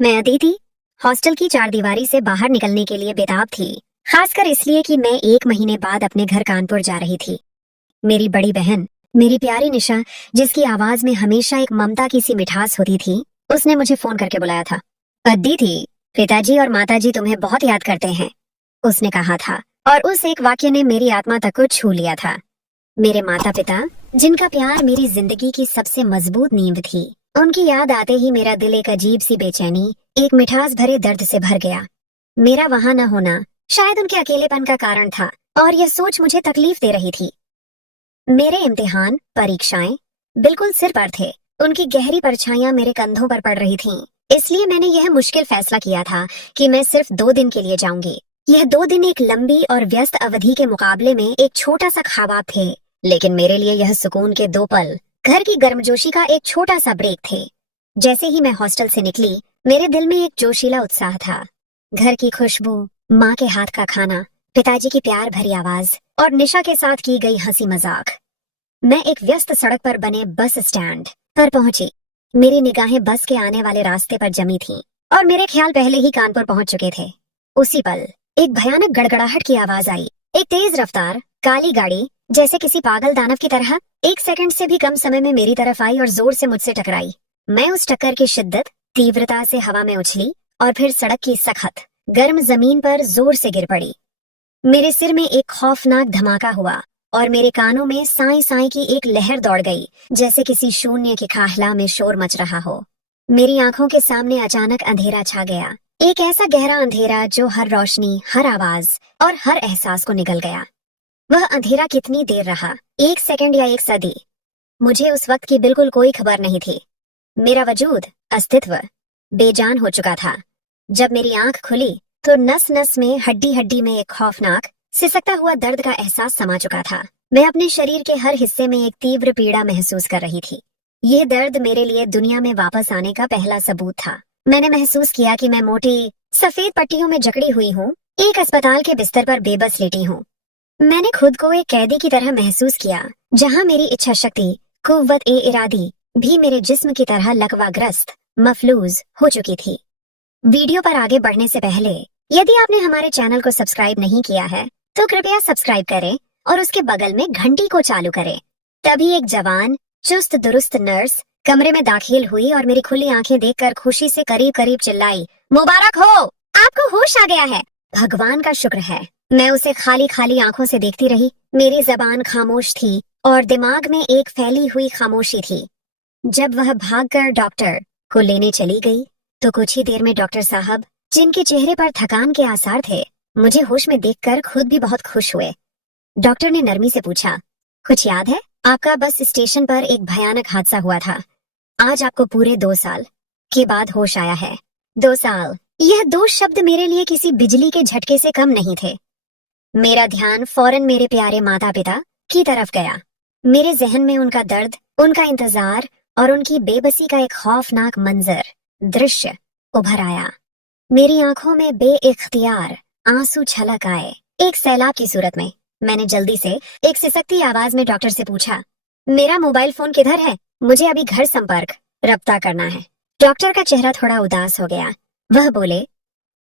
मैं अदिति हॉस्टल की चारदीवारी से बाहर निकलने के लिए बेताब थी। खासकर इसलिए कि मैं 1 महीने बाद अपने घर कानपुर जा रही थी। मेरी बड़ी बहन, मेरी प्यारी निशा, जिसकी आवाज में हमेशा एक ममता की सी मिठास होती थी, उसने मुझे फोन करके बुलाया था। अदिति, पिताजी और माताजी तुम्हें बहुत याद करते हैं, उसने कहा था। और उस एक वाक्य ने मेरी आत्मा तक को छू लिया था। मेरे माता पिता, जिनका प्यार मेरी जिंदगी की सबसे मजबूत नींव थी, उनकी याद आते ही मेरा दिल एक अजीब सी बेचैनी, एक मिठास भरे दर्द से भर गया। मेरा वहां न होना शायद उनके अकेलेपन का कारण था, और यह सोच मुझे तकलीफ दे रही थी। मेरे इम्तिहान, परीक्षाएं बिल्कुल सिर पर थे। उनकी गहरी परछाइयां मेरे कंधों पर पड़ रही थीं। इसलिए मैंने यह मुश्किल फैसला किया था कि मैं सिर्फ 2 दिन के लिए जाऊंगी। यह 2 दिन एक लंबी और व्यस्त अवधि के मुकाबले में एक छोटा सा ख्वाब थे, लेकिन मेरे लिए यह सुकून के 2 पल, घर की गर्मजोशी का एक छोटा सा ब्रेक थे। जैसे ही मैं हॉस्टल से निकली, मेरे दिल में एक जोशीला उत्साह था। घर की खुशबू, माँ के हाथ का खाना, पिताजी की प्यार भरी आवाज और निशा के साथ की गई हंसी मजाक। मैं एक व्यस्त सड़क पर बने बस स्टैंड पर पहुंची। मेरी निगाहें बस के आने वाले रास्ते पर जमी थीं, और मेरे ख्याल पहले ही कानपुर पहुंच चुके थे। उसी पल एक भयानक गड़गड़ाहट की आवाज आई। एक तेज रफ्तार काली गाड़ी, जैसे किसी पागल दानव की तरह, 1 सेकंड से भी कम समय में मेरी तरफ आई और जोर से मुझसे टकराई। मैं उस टक्कर की शिद्दत, तीव्रता से हवा में उछली और फिर सड़क की सख्त गर्म जमीन पर जोर से गिर पड़ी। मेरे सिर में एक खौफनाक धमाका हुआ और मेरे कानों में साई साई की एक लहर दौड़ गई, जैसे किसी शून्य की खाहला में शोर मच रहा हो। मेरी आंखों के सामने अचानक अंधेरा छा गया, एक ऐसा गहरा अंधेरा जो हर रोशनी, हर आवाज और हर एहसास को निगल गया। वह अंधेरा कितनी देर रहा, 1 सेकंड या 1 सदी, मुझे उस वक्त की बिल्कुल कोई खबर नहीं थी। मेरा वजूद, अस्तित्व बेजान हो चुका था। जब मेरी आंख खुली तो नस नस में, हड्डी हड्डी में एक खौफनाक सिसकता हुआ दर्द का एहसास समा चुका था। मैं अपने शरीर के हर हिस्से में एक तीव्र पीड़ा महसूस कर रही थी। यह दर्द मेरे लिए दुनिया में वापस आने का पहला सबूत था। मैंने महसूस किया कि मैं मोटी सफेद पट्टियों में जकड़ी हुई हूँ, एक अस्पताल के बिस्तर पर बेबस लेटी हूँ। मैंने खुद को एक कैदी की तरह महसूस किया, जहाँ मेरी इच्छा शक्ति, कुव्वत ए इरादी भी मेरे जिस्म की तरह लकवाग्रस्त, मफलूज हो चुकी थी। वीडियो पर आगे बढ़ने से पहले, यदि आपने हमारे चैनल को सब्सक्राइब नहीं किया है तो कृपया सब्सक्राइब करें और उसके बगल में घंटी को चालू करें। तभी एक जवान, चुस्त दुरुस्त नर्स कमरे में दाखिल हुई और मेरी खुली आंखें देखकर खुशी से करीब करीब चिल्लाई, मुबारक हो, आपको होश आ गया है। भगवान का शुक्र है। मैं उसे खाली खाली आंखों से देखती रही। मेरी जबान खामोश थी और दिमाग में एक फैली हुई खामोशी थी। जब वह भागकर डॉक्टर को लेने चली गई तो कुछ ही देर में डॉक्टर साहब, जिनके चेहरे पर थकान के आसार थे, मुझे होश में देखकर खुद भी बहुत खुश हुए। डॉक्टर ने नरमी से पूछा, कुछ याद है? आपका बस स्टेशन पर एक भयानक हादसा हुआ था। आज आपको पूरे 2 साल के बाद होश आया है। 2 साल, यह 2 शब्द मेरे लिए किसी बिजली के झटके से कम नहीं थे। मेरा ध्यान फौरन मेरे प्यारे माता पिता की तरफ गया। मेरे जहन में उनका दर्द, उनका इंतजार और उनकी बेबसी का एक खौफनाक मंजर, दृश्य उभर आया। मेरी आंखों में बेइख्तियार आंसू छलक आए, एक सैलाब की सूरत में। मैंने जल्दी से एक सिसकती आवाज में डॉक्टर से पूछा, मेरा मोबाइल फोन किधर है? मुझे अभी घर संपर्क रब्ता करना है। डॉक्टर का चेहरा थोड़ा उदास हो गया। वह बोले,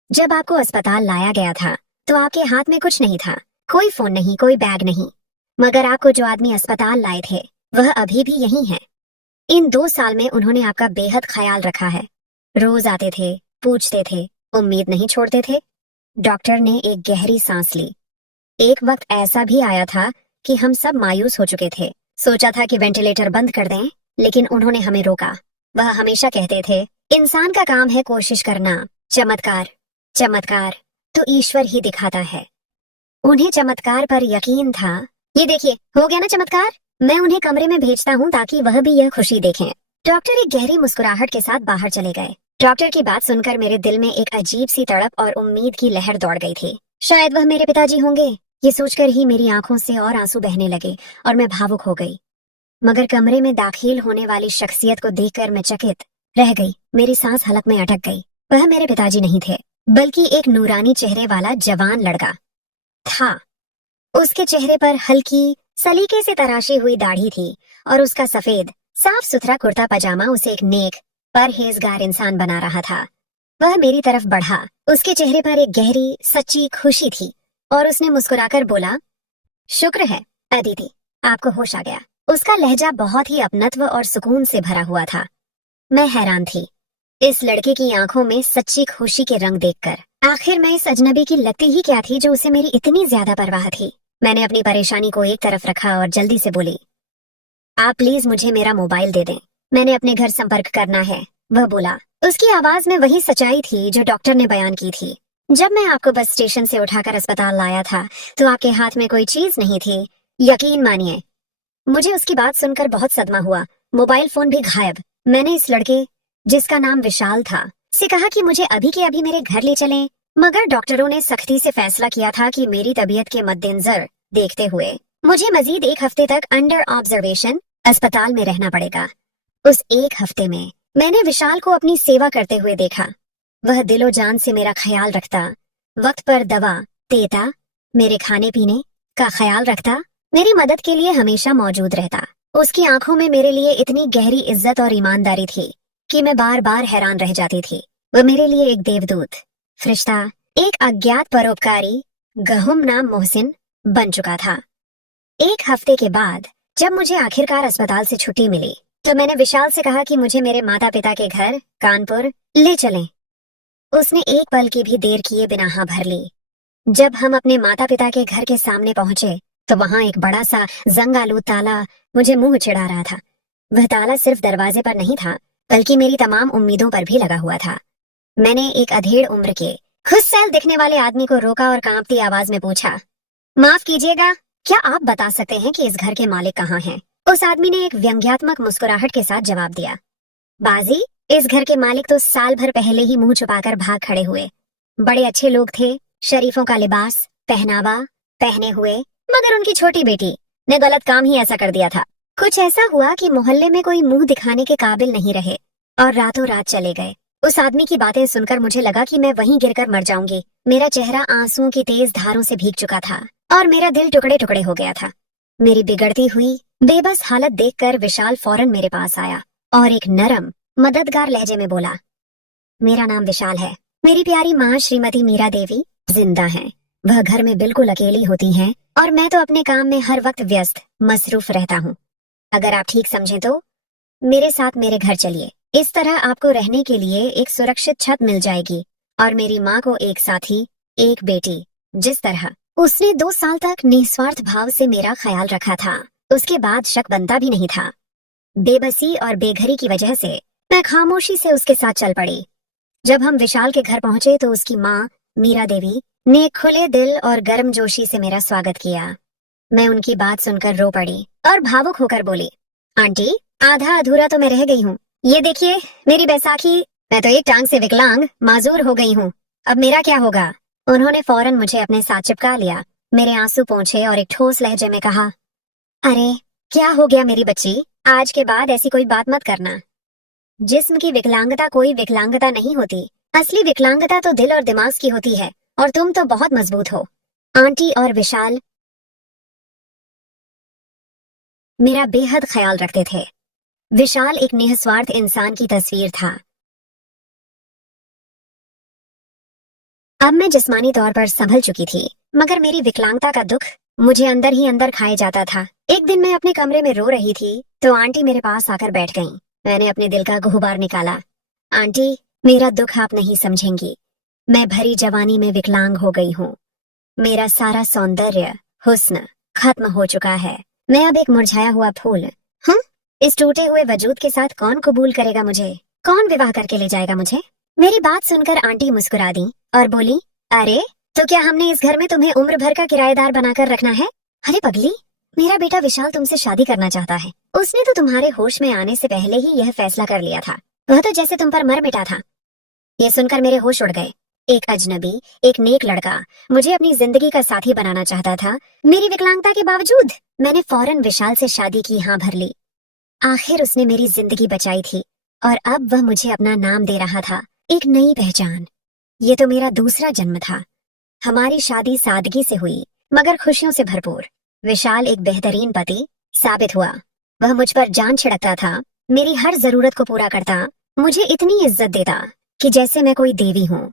जब आपको अस्पताल लाया गया था तो आपके हाथ में कुछ नहीं था, कोई फोन नहीं, कोई बैग नहीं। मगर आपको जो आदमी अस्पताल लाए थे वह अभी भी यही है। इन 2 साल में उन्होंने आपका बेहद ख्याल रखा है। रोज आते थे, पूछते थे, उम्मीद नहीं छोड़ते थे। डॉक्टर ने एक गहरी सांस ली। एक वक्त ऐसा भी आया था कि हम सब मायूस हो चुके थे। सोचा था कि वेंटिलेटर बंद कर दें, लेकिन उन्होंने हमें रोका। वह हमेशा कहते थे, इंसान का काम है कोशिश करना, चमत्कार चमत्कार तो ईश्वर ही दिखाता है। उन्हें चमत्कार पर यकीन था। ये देखिए, हो गया ना चमत्कार। मैं उन्हें कमरे में भेजता हूँ ताकि वह भी यह खुशी देखें। डॉक्टर एक गहरी मुस्कुराहट के साथ बाहर चले गए। डॉक्टर की बात सुनकर मेरे दिल में एक अजीब सी तड़प और उम्मीद की लहर दौड़ गई थी। शायद वह मेरे पिताजी होंगे। ये सोचकर ही मेरी आंखों से और आंसू बहने लगे और मैं भावुक हो गई। मगर कमरे में दाखिल होने वाली शख्सियत को देखकर मैं चकित रह गई। मेरी सांस हलक में अटक गई। वह मेरे पिताजी नहीं थे, बल्कि एक नूरानी चेहरे वाला जवान लड़का था। उसके चेहरे पर हल्की, सलीके से तराशी हुई दाढ़ी थी और उसका सफेद, साफ सुथरा कुर्ता पजामा उसे एक नेक, परहेजगार इंसान बना रहा था। वह मेरी तरफ बढ़ा। उसके चेहरे पर एक गहरी सच्ची खुशी थी और उसने मुस्कुराकर बोला, शुक्र है अदिति, आपको होश आ गया। उसका लहजा बहुत ही अपनत्व और सुकून से भरा हुआ था। मैं हैरान थी इस लड़के की आंखों में सच्ची खुशी के रंग देखकर। आखिर मैं इस अजनबी की लगती ही क्या थी जो उसे मेरी इतनी ज्यादा परवाह थी। मैंने अपनी परेशानी को एक तरफ रखा और जल्दी से बोली, आप प्लीज मुझे मेरा मोबाइल दे दें, मैंने अपने घर संपर्क करना है। वह बोला। उसकी आवाज में वही सच्चाई थी जो डॉक्टर ने बयान की थी। जब मैं आपको बस स्टेशन से उठाकर अस्पताल लाया था तो आपके हाथ में कोई चीज नहीं थी, यकीन मानिए। मुझे उसकी बात सुनकर बहुत सदमा हुआ। मोबाइल फोन भी गायब। मैंने इस लड़के, जिसका नाम विशाल था, से कहा कि मुझे अभी के अभी मेरे घर ले चलें, मगर डॉक्टरों ने सख्ती से फैसला किया था कि मेरी तबीयत के मद्देनजर देखते हुए मुझे मजीद 1 हफ्ते तक अंडर ऑब्जर्वेशन अस्पताल में रहना पड़ेगा। उस 1 हफ्ते में मैंने विशाल को अपनी सेवा करते हुए देखा। वह दिलो जान से मेरा ख्याल रखता, वक्त पर दवा देता, मेरे खाने पीने का ख्याल रखता, मेरी मदद के लिए हमेशा मौजूद रहता। उसकी आंखों में मेरे लिए इतनी गहरी इज्जत और ईमानदारी थी कि मैं बार बार हैरान रह जाती थी। वह मेरे लिए एक देवदूत, फरिश्ता, एक अज्ञात परोपकारी गुमनाम मोहसिन बन चुका था। 1 हफ्ते के बाद जब मुझे आखिरकार अस्पताल से छुट्टी मिली तो मैंने विशाल से कहा कि मुझे मेरे माता पिता के घर कानपुर ले चलें। उसने एक पल की भी देर किए बिना हाँ भर ली। जब हम अपने माता पिता के घर के सामने पहुंचे तो वहां एक बड़ा सा जंग-आलूद ताला मुझे मुंह चिढ़ा रहा था। वह ताला सिर्फ दरवाजे पर नहीं था बल्कि मेरी तमाम उम्मीदों पर भी लगा हुआ था। मैंने एक अधेड़ उम्र के खुशसैल दिखने वाले आदमी को रोका और कांपती आवाज में पूछा, माफ कीजिएगा, क्या आप बता सकते हैं कि इस घर के मालिक कहाँ हैं? उस आदमी ने एक व्यंग्यात्मक मुस्कुराहट के साथ जवाब दिया, बाजी, इस घर के मालिक तो साल भर पहले ही मुंह छुपाकर भाग खड़े हुए। बड़े अच्छे लोग थे, शरीफों का लिबास पहनावा पहने हुए, मगर उनकी छोटी बेटी ने गलत काम ही ऐसा कर दिया था। कुछ ऐसा हुआ कि मोहल्ले में कोई मुंह दिखाने के काबिल नहीं रहे और रातों रात चले गए। उस आदमी की बातें सुनकर मुझे लगा कि मैं वहीं गिरकर मर जाऊंगी। मेरा चेहरा आंसुओं की तेज धारों से भीग चुका था और मेरा दिल टुकड़े टुकड़े हो गया था। मेरी बिगड़ती हुई बेबस हालत देखकर विशाल फौरन मेरे पास आया और एक नरम मददगार लहजे में बोला, मेरा नाम विशाल है। मेरी प्यारी माँ श्रीमती मीरा देवी जिंदा हैं। वह घर में बिल्कुल अकेली होती हैं और मैं तो अपने काम में हर वक्त व्यस्त मसरूफ रहता हूँ। अगर आप ठीक समझें तो मेरे साथ मेरे घर चलिए। इस तरह आपको रहने के लिए एक सुरक्षित छत मिल जाएगी और मेरी माँ को एक साथी, एक बेटी। जिस तरह उसने 2 साल तक निस्वार्थ भाव से मेरा ख्याल रखा था, उसके बाद शक बनता भी नहीं था। बेबसी और बेघरी की वजह से मैं खामोशी से उसके साथ चल पड़ी। जब हम विशाल के घर पहुंचे तो उसकी माँ मीरा देवी ने खुले दिल और गर्मजोशी से मेरा स्वागत किया। मैं उनकी बात सुनकर रो पड़ी और भावुक होकर बोली, आंटी, आधा अधूरा तो मैं रह गई हूँ। ये देखिए मेरी बैसाखी, मैं तो एक टांग से विकलांग माजूर हो गई हूँ। अब मेरा क्या होगा? उन्होंने फौरन मुझे अपने साथ चिपका लिया, मेरे आंसू पोंछे और एक ठोस लहजे में कहा, अरे क्या हो गया मेरी बच्ची, आज के बाद ऐसी कोई बात मत करना। जिस्म की विकलांगता कोई विकलांगता नहीं होती, असली विकलांगता तो दिल और दिमाग की होती है और तुम तो बहुत मजबूत हो। आंटी और विशाल मेरा बेहद ख्याल रखते थे। विशाल एक निस्वार्थ इंसान की तस्वीर था। अब मैं जिस्मानी तौर पर संभल चुकी थी, मगर मेरी विकलांगता का दुख मुझे अंदर ही अंदर खाए जाता था। एक दिन मैं अपने कमरे में रो रही थी तो आंटी मेरे पास आकर बैठ गईं। मैंने अपने दिल का गुबार निकाला। आंटी, मेरा दुख आप नहीं समझेंगी। मैं भरी जवानी में विकलांग हो गई हूँ। मेरा सारा सौंदर्य, हुस्न खत्म हो चुका है। मैं अब एक मुरझाया हुआ फूल हूँ। इस टूटे हुए वजूद के साथ कौन कबूल करेगा मुझे? कौन विवाह करके ले जाएगा मुझे? मेरी बात सुनकर आंटी मुस्कुरा दी और बोली, अरे तो क्या हमने इस घर में तुम्हें उम्र भर का किराएदार बनाकर रखना है? अरे पगली, मेरा बेटा विशाल तुमसे शादी करना चाहता है। उसने तो तुम्हारे होश में आने से पहले ही यह फैसला कर लिया था। वह तो जैसे तुम पर मर मिटा था। ये सुनकर मेरे होश उड़ गए। एक अजनबी, एक नेक लड़का मुझे अपनी जिंदगी का साथी बनाना चाहता था। मेरी विकलांगता के बावजूद मैंने फौरन विशाल से शादी की हाँ भर ली। आखिर उसने मेरी जिंदगी बचाई थी और अब वह मुझे अपना नाम दे रहा था, एक नई पहचान। ये तो मेरा दूसरा जन्म था। हमारी शादी सादगी से हुई मगर खुशियों से भरपूर। विशाल एक बेहतरीन पति साबित हुआ। वह मुझ पर जान छिड़कता था, मेरी हर जरूरत को पूरा करता, मुझे इतनी इज्जत देता कि जैसे मैं कोई देवी हूँ।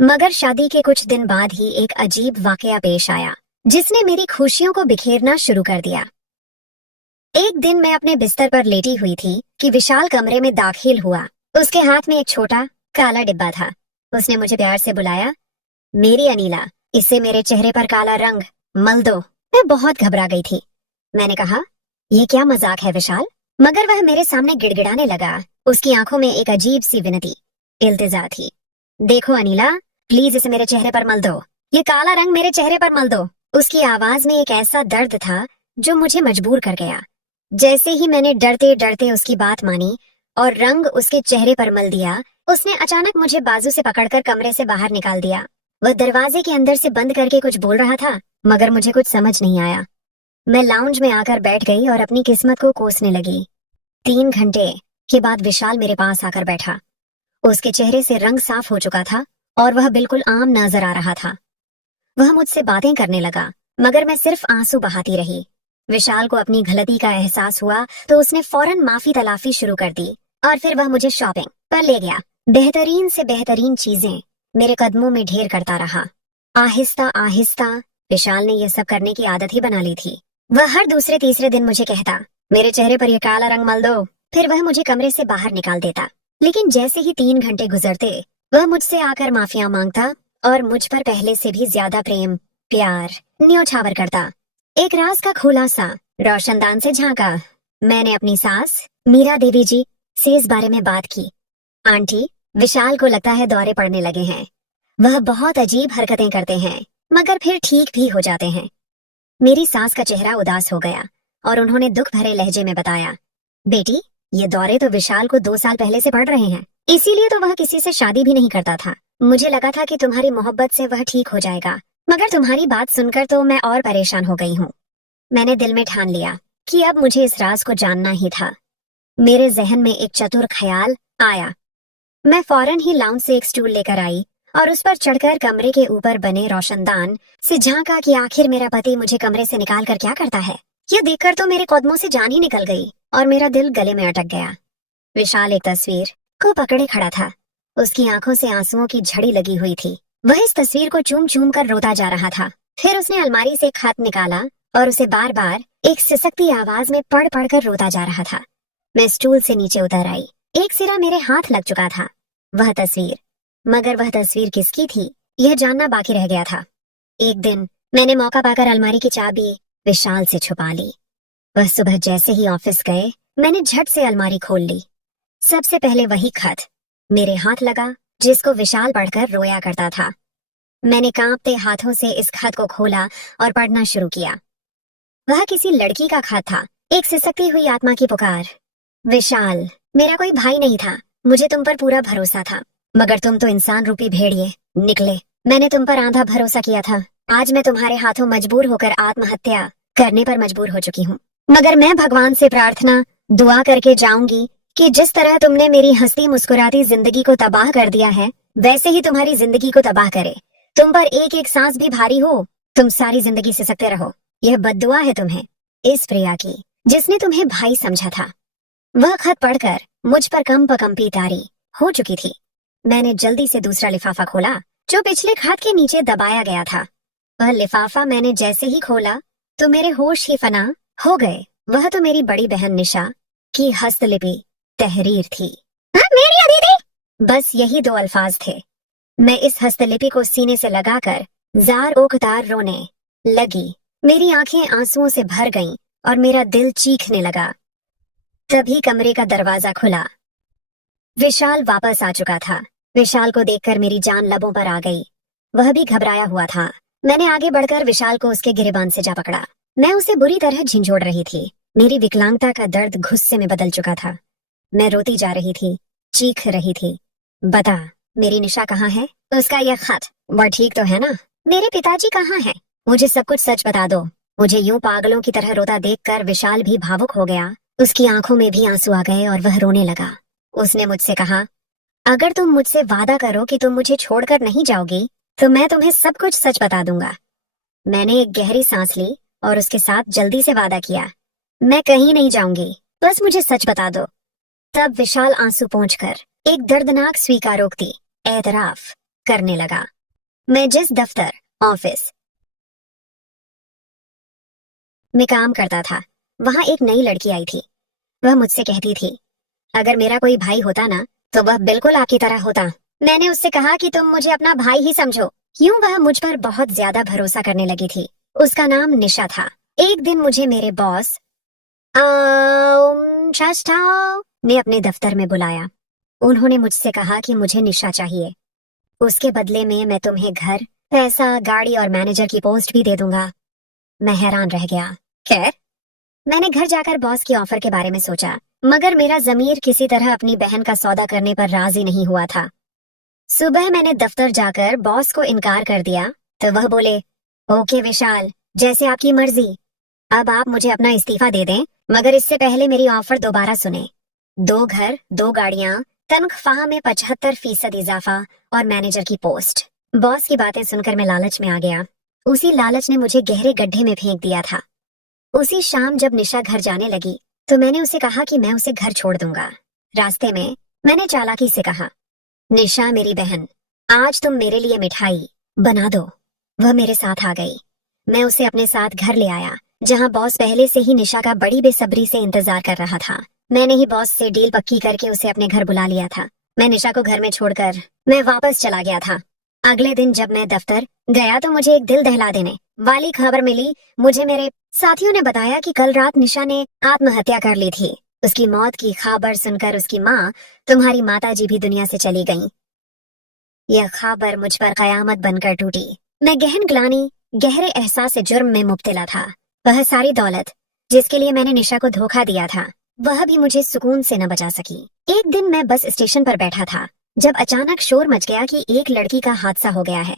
मगर शादी के कुछ दिन बाद ही एक अजीब वाकया पेश आया जिसने मेरी खुशियों को बिखेरना शुरू कर दिया। एक दिन मैं अपने बिस्तर पर लेटी हुई थी कि विशाल कमरे में दाखिल हुआ। उसके हाथ में एक छोटा काला डिब्बा था। उसने मुझे प्यार से बुलाया, मेरी अनीला, इससे मेरे चेहरे पर काला रंग मल दो। मैं बहुत घबरा गई थी। मैंने कहा, ये क्या मजाक है विशाल? मगर वह मेरे सामने गिड़गिड़ाने लगा। उसकी आंखों में एक अजीब सी विनती, इल्तिजा थी। देखो अनीला, प्लीज इसे मेरे चेहरे पर मल दो। ये काला रंग मेरे चेहरे पर मल दो। उसकी आवाज में एक ऐसा दर्द था जो मुझे मजबूर कर गया। जैसे ही मैंने डरते डरते उसकी बात मानी और रंग उसके चेहरे पर मल दिया, उसने अचानक मुझे बाजू से पकड़कर कमरे से बाहर निकाल दिया। वह दरवाजे के अंदर से बंद करके कुछ बोल रहा था, मगर मुझे कुछ समझ नहीं आया। मैं लाउंज में आकर बैठ गई और अपनी किस्मत को कोसने लगी। 3 घंटे के बाद विशाल मेरे पास आकर बैठा। उसके चेहरे से रंग साफ हो चुका था और वह बिल्कुल आम नजर आ रहा था। वह मुझसे बातें करने लगा, मगर मैं सिर्फ आंसू बहाती रही। विशाल को अपनी गलती का एहसास हुआ तो उसने फौरन माफी तलाफी शुरू कर दी और फिर वह मुझे शॉपिंग पर ले गया। बेहतरीन से बेहतरीन चीजें मेरे कदमों में ढेर करता रहा। आहिस्ता आहिस्ता विशाल ने यह सब करने की आदत ही बना ली थी। वह हर दूसरे तीसरे दिन मुझे कहता, मेरे चेहरे पर यह काला रंग मल दो। फिर वह मुझे कमरे से बाहर निकाल देता। लेकिन जैसे ही 3 घंटे गुजरते, वह मुझसे आकर माफिया मांगता और मुझ पर पहले से भी ज्यादा प्रेम प्यार न्योछावर करता। एक राज का खुलासा रोशनदान से झांका। मैंने अपनी सास मीरा देवी जी से इस बारे में बात की। आंटी, विशाल को लगता है दौरे पड़ने लगे हैं। वह बहुत अजीब हरकतें करते हैं, मगर फिर ठीक भी हो जाते हैं। मेरी सास का चेहरा उदास हो गया और उन्होंने दुख भरे लहजे में बताया, बेटी, ये दौरे तो विशाल को 2 साल पहले से पड़ रहे हैं, इसीलिए तो वह किसी से शादी भी नहीं करता था। मुझे लगा था कि तुम्हारी मोहब्बत से वह ठीक हो जाएगा, मगर तुम्हारी बात सुनकर तो मैं और परेशान हो गई हूँ। मैंने दिल में ठान लिया कि अब मुझे इस राज को जानना ही था। मेरे जहन में एक चतुर ख्याल आया। मैं फौरन ही लाउंज से एक स्टूल लेकर आई और उस पर चढ़कर कमरे के ऊपर बने रोशनदान से झांका कि आखिर मेरा पति मुझे कमरे से निकाल कर क्या करता है। यह देखकर तो मेरे कदमों से जान ही निकल गई और मेरा दिल गले में अटक गया। विशाल एक तस्वीर को पकड़े खड़ा था। उसकी आंखों से आंसुओं की झड़ी लगी हुई थी। वह इस तस्वीर को चूम चूम कर रोता जा रहा था। फिर उसने अलमारी से खत निकाला और उसे बार बार एक सिसकती आवाज में पढ़ पढ़ कर रोता जा रहा था। मैं स्टूल से नीचे उतर आई। एक सिरा मेरे हाथ लग चुका था। वह तस्वीर, मगर वह तस्वीर किसकी थी, यह जानना बाकी रह गया था। एक दिन मैंने मौका पाकर अलमारी की चाबी विशाल से छुपा ली। वह सुबह जैसे ही ऑफिस गए, मैंने झट से अलमारी खोल ली। सबसे पहले वही खत मेरे हाथ लगा जिसको विशाल पढ़कर रोया करता था। मैंने कांपते हाथों से इस खत को खोला और पढ़ना शुरू किया। वह किसी लड़की का खत था, एक सिसकती हुई आत्मा की पुकार। विशाल, मेरा कोई भाई नहीं था, मुझे तुम पर पूरा भरोसा था, मगर तुम तो इंसान रूपी भेड़िए निकले। मैंने तुम पर आधा भरोसा किया था। आज मैं तुम्हारे हाथों मजबूर होकर आत्महत्या करने पर मजबूर हो चुकी हूँ। मगर मैं भगवान से प्रार्थना दुआ करके जाऊंगी कि जिस तरह तुमने मेरी हंसती मुस्कुराती जिंदगी को तबाह कर दिया है, वैसे ही तुम्हारी जिंदगी को तबाह करे। तुम पर एक एक सांस भी भारी हो, तुम सारी जिंदगी सिसकते रहो। यह बद्दुआ है तुम्हें, इस प्रिया की जिसने तुम्हें भाई समझा था। वह खत पढ़कर मुझ पर कंपी तारी हो चुकी थी। मैंने जल्दी से दूसरा लिफाफा खोला जो पिछले खत के नीचे दबाया गया था। वह लिफाफा मैंने जैसे ही खोला तो मेरे होश ही फना हो गए। वह तो मेरी बड़ी बहन निशा की हस्तलिपि तहरीर थी। मेरी अदीदी! बस यही 2 अल्फाज थे। मैं इस हस्तलिपि को सीने से लगाकर जार ओकतार रोने लगी। मेरी आंखें आंसुओं से भर गईं और मेरा दिल चीखने लगा। तभी कमरे का दरवाजा खुला। विशाल वापस आ चुका था। विशाल को देखकर मेरी जान लबों पर आ गई। वह भी घबराया हुआ था। मैंने आगे बढ़कर विशाल को उसके गिरेबान से जा पकड़ा। मैं उसे बुरी तरह झिंझोड़ रही थी। मेरी विकलांगता का दर्द गुस्से में बदल चुका था। मैं रोती जा रही थी, चीख रही थी, बता, मेरी निशा कहाँ है? उसका यह खत, वह ठीक तो है ना? मेरे पिताजी कहाँ हैं? मुझे सब कुछ सच बता दो। मुझे यूं पागलों की तरह रोता देखकर विशाल भी भावुक हो गया। उसकी आंखों में भी आंसू आ गए और वह रोने लगा। उसने मुझसे कहा, अगर तुम मुझसे वादा करो कि तुम मुझे छोड़कर नहीं जाओगी, तो मैं तुम्हें सब कुछ सच बता दूंगा। मैंने एक गहरी सांस ली और उसके साथ जल्दी से वादा किया, मैं कहीं नहीं जाऊंगी, बस मुझे सच बता दो। तब विशाल आंसू पोंछकर एक दर्दनाक स्वीकारोक्ति, एतराफ करने लगा। मैं जिस दफ्तर, ऑफिस में काम करता था, वहां एक नई लड़की आई थी। वह मुझसे कहती थी, अगर मेरा कोई भाई होता ना तो वह बिल्कुल आपकी तरह होता। मैंने उससे कहा कि तुम मुझे अपना भाई ही समझो। यूं वह मुझ पर बहुत ज्यादा भरोसा करने लगी थी। उसका नाम निशा था। एक दिन मुझे मेरे बॉस शास्त्राव ने अपने दफ्तर में बुलाया। उन्होंने मुझसे कहा कि मुझे निशा चाहिए। उसके बदले में मैं तुम्हें घर, पैसा, गाड़ी और मैनेजर की पोस्ट भी दे दूंगा। मैं हैरान रह गया। खैर, मैंने घर जाकर बॉस की ऑफर के बारे में सोचा, मगर मेरा जमीर किसी तरह अपनी बहन का सौदा करने पर राजी नहीं हुआ था। सुबह मैंने दफ्तर जाकर बॉस को इनकार कर दिया तो वह बोले, ओके विशाल, जैसे आपकी मर्जी। अब आप मुझे अपना इस्तीफा दे दें, मगर इससे पहले मेरी ऑफर दोबारा सुने। 2 घर, 2 गाड़ियां, तनख्वाह में 75% इजाफा और मैनेजर की पोस्ट। बॉस की बातें सुनकर मैं लालच में आ गया। उसी लालच ने मुझे गहरे गड्ढे में फेंक दिया था। उसी शाम जब निशा घर जाने लगी तो मैंने उसे कहा कि मैं उसे घर छोड़ दूंगा। रास्ते में मैंने चालाकी से कहा, निशा मेरी बहन, आज तुम मेरे लिए मिठाई बना दो। वह मेरे साथ आ गई। मैं उसे अपने साथ घर ले आया, जहां बॉस पहले से ही निशा का बड़ी बेसब्री से इंतजार कर रहा था। मैंने ही बॉस से डील पक्की करके उसे अपने घर बुला लिया था। मैं निशा को घर में छोड़कर मैं वापस चला गया था। अगले दिन जब मैं दफ्तर गया तो मुझे एक दिल दहला देने वाली खबर मिली। मुझे मेरे साथियों ने बताया कि कल रात निशा ने आत्महत्या कर ली थी। उसकी मौत की खबर सुनकर उसकी माँ, तुम्हारी माताजी भी दुनिया से चली गईं। यह खबर मुझ पर कयामत बनकर टूटी। मैं गहन ग्लानि, गहरे एहसास से जुर्म में मुब्तला था। वह सारी दौलत जिसके लिए मैंने निशा को धोखा दिया था, वह भी मुझे सुकून से न बचा सकी। एक दिन मैं बस स्टेशन पर बैठा था जब अचानक शोर मच गया कि एक लड़की का हादसा हो गया है।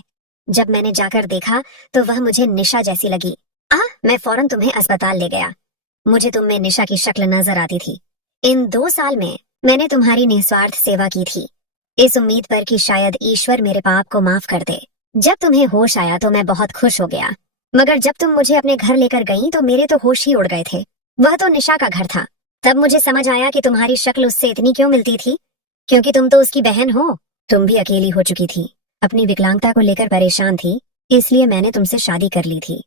जब मैंने जाकर देखा तो वह मुझे निशा जैसी लगी। मैं फौरन तुम्हें अस्पताल ले गया। मुझे तुम में निशा की शक्ल नजर आती थी। इन 2 साल में मैंने तुम्हारी निस्वार्थ सेवा की थी, इस उम्मीद पर कि शायद ईश्वर मेरे पाप को माफ कर दे। जब तुम्हें होश आया तो मैं बहुत खुश हो गया, मगर जब तुम मुझे अपने घर लेकर गई तो मेरे तो होश ही उड़ गए थे। वह तो निशा का घर था। तब मुझे समझ आया कि तुम्हारी शक्ल उससे इतनी क्यों मिलती थी, क्योंकि तुम तो उसकी बहन हो। तुम भी अकेली हो चुकी थी, अपनी विकलांगता को लेकर परेशान थी, इसलिए मैंने तुमसे शादी कर ली थी।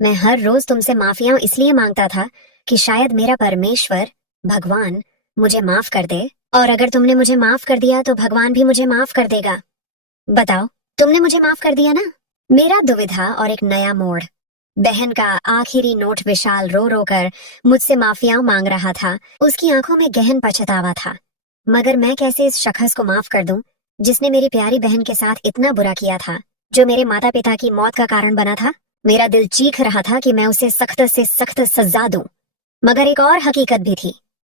मैं हर रोज तुमसे माफियां इसलिए मांगता था कि शायद मेरा परमेश्वर, भगवान, मुझे माफ कर दे, और अगर तुमने मुझे माफ कर दिया तो भगवान भी मुझे माफ कर देगा। बताओ, तुमने मुझे माफ कर दिया ना? मेरा दुविधा और एक नया मोड़। बहन का आखिरी नोट विशाल रो रो कर मुझसे माफियां मांग रहा था। उसकी आंखों में गहन पछतावा था। मगर मैं कैसे इस शख्स को माफ कर दूं जिसने मेरी प्यारी बहन के साथ इतना बुरा किया था, जो मेरे माता पिता की मौत का कारण बना था। मेरा दिल चीख रहा था कि मैं उसे सख्त से सख्त सजा दूं। मगर एक और हकीकत भी थी।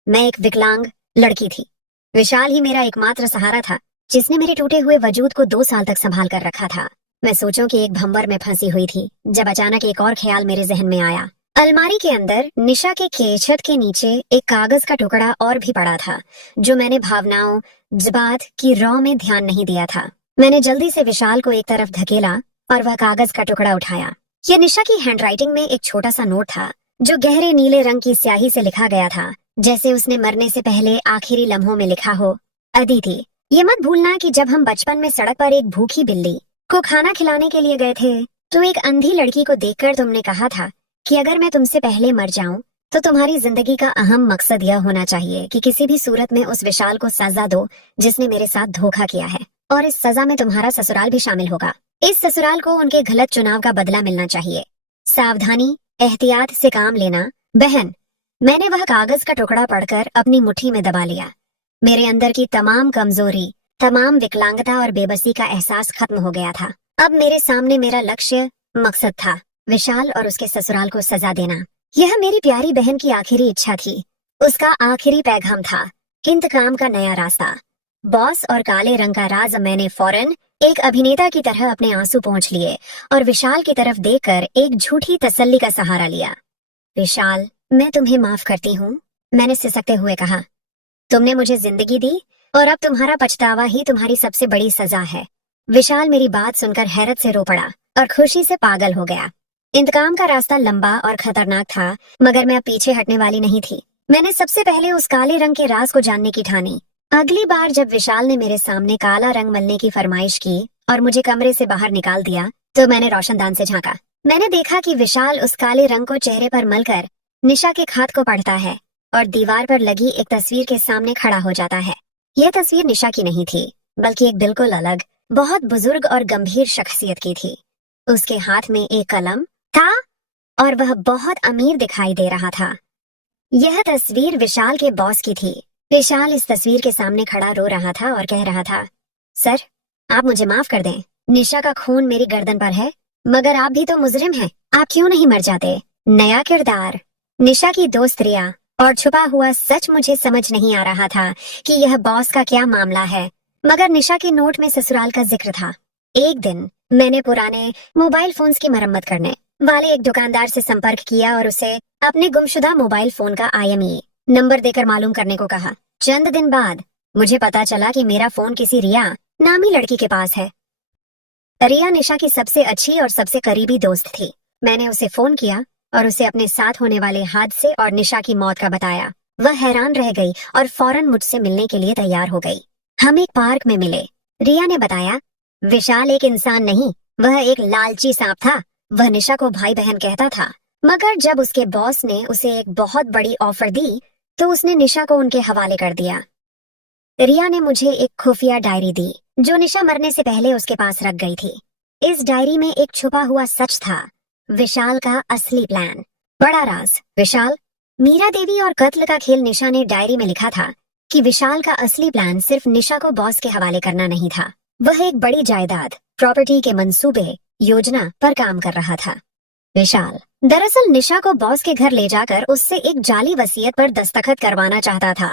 मैं एक विकलांग लड़की थी। विशाल ही मेरा एकमात्र सहारा था, जिसने मेरे टूटे हुए वजूद को 2 साल तक संभाल कर रखा था। मैं सोचूं कि एक भंवर में फंसी हुई थी जब अचानक एक और ख्याल मेरे जहन में आया। अलमारी के अंदर निशा के छत के नीचे एक कागज का टुकड़ा और भी पड़ा था, जो मैंने भावनाओं, जज्बात की रौ में ध्यान नहीं दिया था। मैंने जल्दी से विशाल को एक तरफ धकेला और वह कागज का टुकड़ा उठाया। यह निशा की हैंडराइटिंग में एक छोटा सा नोट था, जो गहरे नीले रंग की स्याही से लिखा गया था, जैसे उसने मरने से पहले आखिरी लम्हों में लिखा हो। अदिति, ये मत भूलना कि जब हम बचपन में सड़क पर एक भूखी बिल्ली को खाना खिलाने के लिए गए थे, तो एक अंधी लड़की को देखकर तुमने कहा था कि अगर मैं तुमसे पहले मर जाऊं तो तुम्हारी जिंदगी का अहम मकसद यह होना चाहिए कि किसी भी सूरत में उस विशाल को सजा दो जिसने मेरे साथ धोखा किया है, और इस सजा में तुम्हारा ससुराल भी शामिल होगा। इस ससुराल को उनके गलत चुनाव का बदला मिलना चाहिए। सावधानी, एहतियात से काम लेना। बहन, मैंने वह कागज का टुकड़ा पढ़कर अपनी मुट्ठी में दबा लिया। मेरे अंदर की तमाम कमजोरी, तमाम विकलांगता और बेबसी का एहसास खत्म हो गया था। अब मेरे सामने मेरा लक्ष्य, मकसद था, विशाल और उसके ससुराल को सजा देना। यह मेरी प्यारी बहन की आखिरी इच्छा थी, उसका आखिरी पैगाम था, इंतकाम का नया रास्ता। बॉस और काले रंग का राज मैंने फौरन एक अभिनेता की तरह अपने आंसू पोंछ लिए और विशाल की तरफ देखकर एक झूठी तसल्ली का सहारा लिया। विशाल, मैं तुम्हें माफ करती हूँ, मैंने सिसकते हुए कहा। तुमने मुझे जिंदगी दी और अब तुम्हारा पछतावा ही तुम्हारी सबसे बड़ी सजा है। विशाल मेरी बात सुनकर हैरत से रो पड़ा और खुशी से पागल हो गया। इंतकाम का रास्ता लंबा और खतरनाक था, मगर मैं अब पीछे हटने वाली नहीं थी। मैंने सबसे पहले उस काले रंग के राज को जानने की ठानी। अगली बार जब विशाल ने मेरे सामने काला रंग मलने की फरमाइश की और मुझे कमरे से बाहर निकाल दिया, तो मैंने रोशनदान से झांका। मैंने देखा कि विशाल उस काले रंग को चेहरे पर मलकर निशा के खात को पढ़ता है और दीवार पर लगी एक तस्वीर के सामने खड़ा हो जाता है। यह तस्वीर निशा की नहीं थी, बल्कि एक बिल्कुल अलग, बहुत बुजुर्ग और गंभीर शख्सियत की थी। उसके हाथ में एक कलम था और वह बहुत अमीर दिखाई दे रहा था। यह तस्वीर विशाल के बॉस की थी। विशाल इस तस्वीर के सामने खड़ा रो रहा था और कह रहा था, सर, आप मुझे माफ कर दें। निशा का खून मेरी गर्दन पर है, मगर आप भी तो मुजरिम हैं। आप क्यों नहीं मर जाते? नया किरदार, निशा की दोस्त रिया। और छुपा हुआ सच मुझे समझ नहीं आ रहा था कि यह बॉस का क्या मामला है, मगर निशा के नोट में ससुराल का जिक्र था। एक दिन मैंने पुराने मोबाइल फोन्स की मरम्मत करने वाले एक दुकानदार से संपर्क किया और उसे अपने गुमशुदा मोबाइल फोन का IMEI नंबर देकर मालूम करने को कहा। चंद दिन बाद मुझे पता चला कि मेरा फोन किसी रिया नामी लड़की के पास है। रिया निशा की सबसे अच्छी और सबसे करीबी दोस्त थी। मैंने उसे फोन किया और उसे अपने साथ होने वाले हादसे और निशा की मौत का बताया। वह हैरान रह गई और फौरन मुझसे मिलने के लिए तैयार हो गई। हम एक पार्क में मिले। रिया ने बताया, विशाल एक इंसान नहीं, वह एक लालची सांप था। वह निशा को भाई बहन कहता था, मगर जब उसके बॉस ने उसे एक बहुत बड़ी ऑफर दी तो उसने निशा को उनके हवाले कर दिया। रिया ने मुझे एक खुफिया डायरी दी जो निशा मरने से पहले उसके पास रख गई थी। इस डायरी में एक छुपा हुआ सच था, विशाल का असली प्लान, बड़ा राज। विशाल, मीरा देवी और कत्ल का खेल। निशा ने डायरी में लिखा था कि विशाल का असली प्लान सिर्फ निशा को बॉस के हवाले करना नहीं था। वह एक बड़ी जायदाद, प्रॉपर्टी के मंसूबे, योजना पर काम कर रहा था। विशाल दरअसल निशा को बॉस के घर ले जाकर उससे एक जाली वसीयत पर दस्तखत करवाना चाहता था,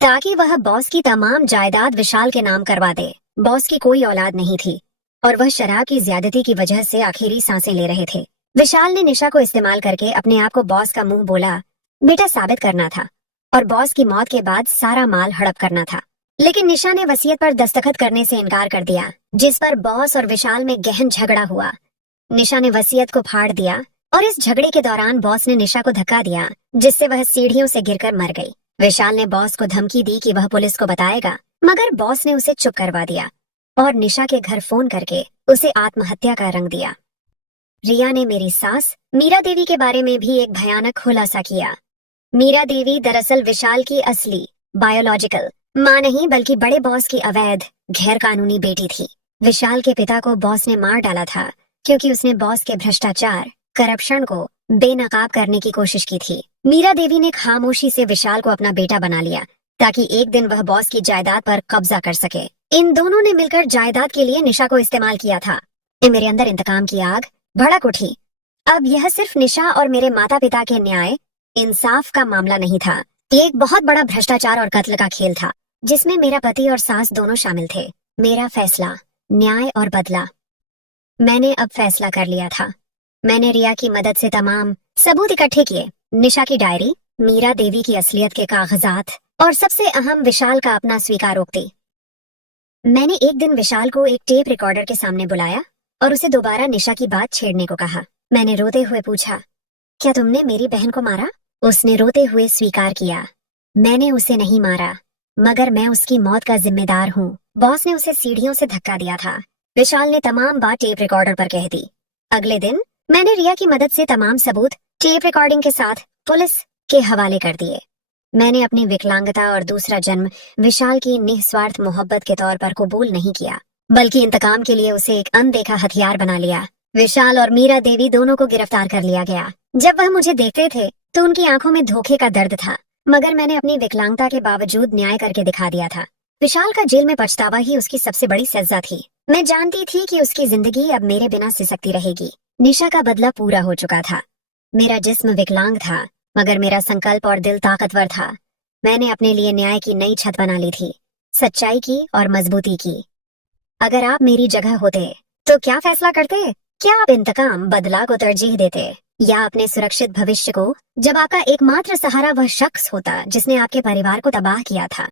ताकि वह बॉस की तमाम जायदाद विशाल के नाम करवा दे। बॉस की कोई औलाद नहीं थी और वह शराब की ज्यादती की वजह से आखिरी सांसें ले रहे थे। विशाल ने निशा को इस्तेमाल करके अपने आप को बॉस का मुंह बोला बेटा साबित करना था और बॉस की मौत के बाद सारा माल हड़प करना था। लेकिन निशा ने वसीयत पर दस्तखत करने से इनकार कर दिया, जिस पर बॉस और विशाल में गहन झगड़ा हुआ। निशा ने वसीयत को फाड़ दिया और इस झगड़े के दौरान बॉस ने निशा को धक्का दिया, जिससे वह सीढ़ियों से गिरकर मर गई। विशाल ने बॉस को धमकी दी कि वह पुलिस को बताएगा, मगर बॉस ने उसे चुप करवा दिया और निशा के घर फोन करके उसे आत्महत्या का रंग दिया। रिया ने मेरी सास मीरा देवी के बारे में भी एक भयानक खुलासा किया। मीरा देवी दरअसल विशाल की असली बायोलॉजिकल मां नहीं, बल्कि बड़े बॉस की अवैध गैर कानूनी बेटी थी। विशाल के पिता को बॉस ने मार डाला था क्योंकि उसने बॉस के भ्रष्टाचार, करप्शन को बेनकाब करने की कोशिश की थी। मीरा देवी ने खामोशी से विशाल को अपना बेटा बना लिया ताकि एक दिन वह बॉस की जायदाद पर कब्जा कर सके। इन दोनों ने मिलकर जायदाद के लिए निशा को इस्तेमाल किया था। मेरे अंदर इंतकाम की आग भड़क उठी। अब यह सिर्फ निशा और मेरे माता पिता के न्याय इंसाफ का मामला नहीं था, ये एक बहुत बड़ा भ्रष्टाचार और कत्ल का खेल था, जिसमें मेरा पति और सास दोनों शामिल थे। मेरा फैसला, न्याय और बदला। मैंने अब फैसला कर लिया था। मैंने रिया की मदद से तमाम सबूत इकट्ठे किए, निशा की डायरी, मीरा देवी की असलियत के कागजात और सबसे अहम विशाल का अपना स्वीकारोक्ति। मैंने एक दिन विशाल को एक टेप रिकॉर्डर के सामने बुलाया और उसे दोबारा निशा की बात छेड़ने को कहा। मैंने रोते हुए पूछा, क्या तुमने मेरी बहन को मारा? उसने रोते हुए स्वीकार किया, मैंने उसे नहीं मारा, मगर मैं उसकी मौत का जिम्मेदार हूँ। बॉस ने उसे सीढ़ियों से धक्का दिया था। विशाल ने तमाम बात टेप रिकॉर्डर पर कह दी। अगले दिन मैंने रिया की मदद से तमाम सबूत टेप रिकॉर्डिंग के साथ पुलिस के हवाले कर दिए। मैंने अपनी विकलांगता और दूसरा जन्म विशाल की निस्वार्थ मोहब्बत के तौर पर कबूल नहीं किया, बल्कि इंतकाम के लिए उसे एक अनदेखा हथियार बना लिया। विशाल और मीरा देवी दोनों को गिरफ्तार कर लिया गया। जब वह मुझे देखते थे तो उनकी आंखों में धोखे का दर्द था, मगर मैंने अपनी विकलांगता के बावजूद न्याय करके दिखा दिया था। विशाल का जेल में पछतावा ही उसकी सबसे बड़ी सजा थी। मैं जानती थी कि उसकी जिंदगी अब मेरे बिना सिसकती रहेगी। निशा का बदला पूरा हो चुका था। मेरा जिस्म विकलांग था, मगर मेरा संकल्प और दिल ताकतवर था। मैंने अपने लिए न्याय की नई छत बना ली थी, सच्चाई की और मजबूती की। अगर आप मेरी जगह होते तो क्या फैसला करते? क्या आप इंतकाम, बदला को तरजीह देते या अपने सुरक्षित भविष्य को, जब आपका एकमात्र सहारा वह शख्स होता जिसने आपके परिवार को तबाह किया था?